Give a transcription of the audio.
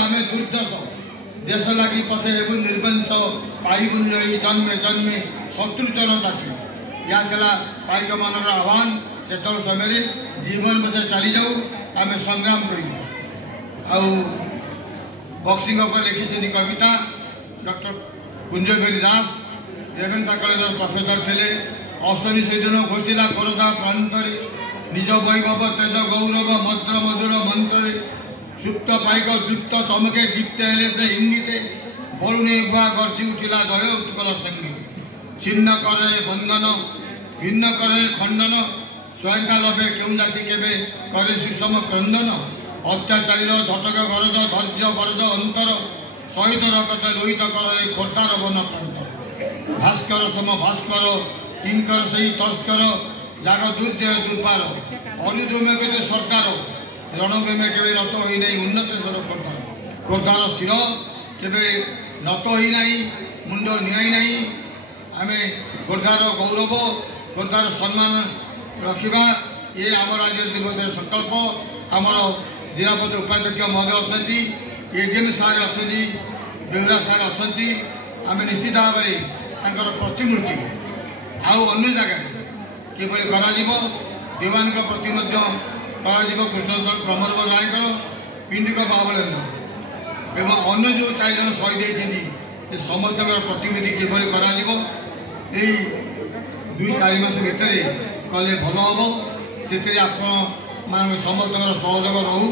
आमे दुर्दश देश लगी पचे निर्वंश पाइबुन रही जन्मे जन्मे शत्रुचर जाति या चला पाइक मन आह्वान से समय जीवन बचे चली जाऊ आम संग्राम कर बक्सिंग पर लिखी कविता डॉक्टर कुंजबेरी दास रेवेन्सा कॉलेज प्रोफेसर थे अश्विनी सेदिन घोषिला खोरदा प्रांत निज वैभव तेज गौरव मद्र मधुर मंत्र सुप्त पाइक दीप्त चमके दीप्त हेले से इंगिते बरुणे गुआ गर्जी उठिला जय उत्कल संगीत छिन्न करे बंधन भिन्न करे खंडन स्वयंका लभे क्यों जाति केबे करे सुषम क्रंदन अत्याचारी झटक गरज धैर्य बरज अंतर सहित रकत लोहित करे खोटार वन प्रांत भास्कर सम भास्कर किंकर सही तस्कर जाग दुर्जय दुर्पार अनुदमे के सरकार रणगमे के नत हो उन्नतेश्वर खोर्धार खोर्धार शिर के नत हो मुंड निआई आम खोर्धार गौरव खोर्धार सम्मान रखा ये आम राज्य दिवस संकल्प आमर जिलापति उपाध्यक्ष महोदय अच्छा एडीएम सार अच्छा बेहुरा सार अच्छा आम निश्चित भाव में प्रतिमूर्ति आउ अन्य जगह किभली करा देवान प्रति कृष्णचंद्र प्रमोद नायक पिंडिक बाबलेन्द्र एवं अन्य जो 4 जन शहीद होती समस्त प्रतिनिधि किभली करा 2-4 मास भितर कले भल हम से समस्त सहयोग रहू।